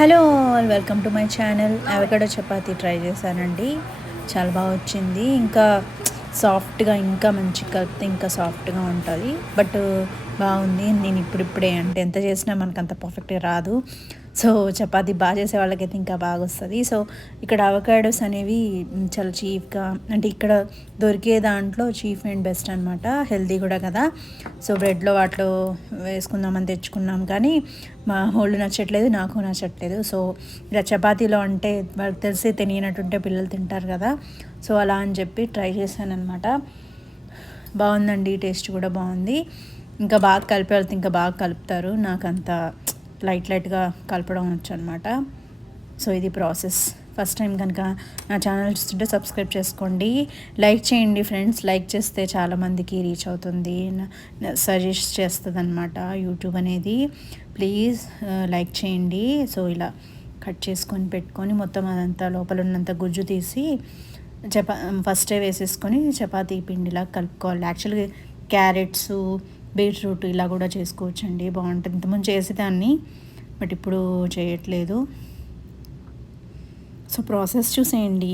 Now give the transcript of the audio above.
Hello all welcome to my channel. Avocado chapati try చేశానండి. చాలా బాగా వచ్చింది. ఇంకా సాఫ్ట్గా ఇంకా మంచి కలిపితే ఇంకా సాఫ్ట్గా ఉంటుంది. బట్ బాగుంది. నేను ఇప్పుడిప్పుడే అంటే ఎంత చేసినా మనకు అంత పర్ఫెక్ట్గా రాదు. సో చపాతీ బాగా చేసే వాళ్ళకైతే ఇంకా బాగా వస్తుంది. సో ఇక్కడ అవకాడోస్ అనేవి చాలా చీప్గా అంటే ఇక్కడ దొరికే దాంట్లో చీప్ అండ్ బెస్ట్ అనమాట. హెల్తీ కూడా కదా. సో బ్రెడ్లో వాటిలో వేసుకుందామని తెచ్చుకున్నాం, కానీ మా వాళ్ళు నచ్చట్లేదు, నాకు నచ్చట్లేదు. సో ఇలా చపాతీలో అంటే వాళ్ళకి తెలిసి తెలియనట్టుంటే పిల్లలు తింటారు కదా. సో అలా అని చెప్పి ట్రై చేశాను అనమాట. బాగుందండి, టేస్ట్ కూడా బాగుంది. ఇంకా బాగా కలిపే వెళ్తే ఇంకా బాగా కలుపుతారు. నాకు అంత లైట్గా కలపడం వచ్చు అనమాట. సో ఇది ప్రాసెస్. ఫస్ట్ టైం కనుక నా ఛానల్ చూస్తుంటే సబ్స్క్రైబ్ చేసుకోండి, లైక్ చేయండి ఫ్రెండ్స్. లైక్ చేస్తే చాలామందికి రీచ్ అవుతుంది, సజెస్ట్ చేస్తుంది అనమాట యూట్యూబ్ అనేది. ప్లీజ్ లైక్ చేయండి. సో ఇలా కట్ చేసుకొని పెట్టుకొని మొత్తం అదంతా లోపల ఉన్నంత గుజ్జు తీసి ఫస్టే వేసేసుకొని చపాతీ పిండిలా కలుపుకోవాలి. యాక్చువల్గా క్యారెట్స్, బీట్రూట్ ఇలా కూడా చేసుకోవచ్చండి, బాగుంటుంది. ఇంతకుముందు చేసేదాన్ని, బట్ ఇప్పుడు చేయట్లేదు. సో ప్రాసెస్ చూసేయండి.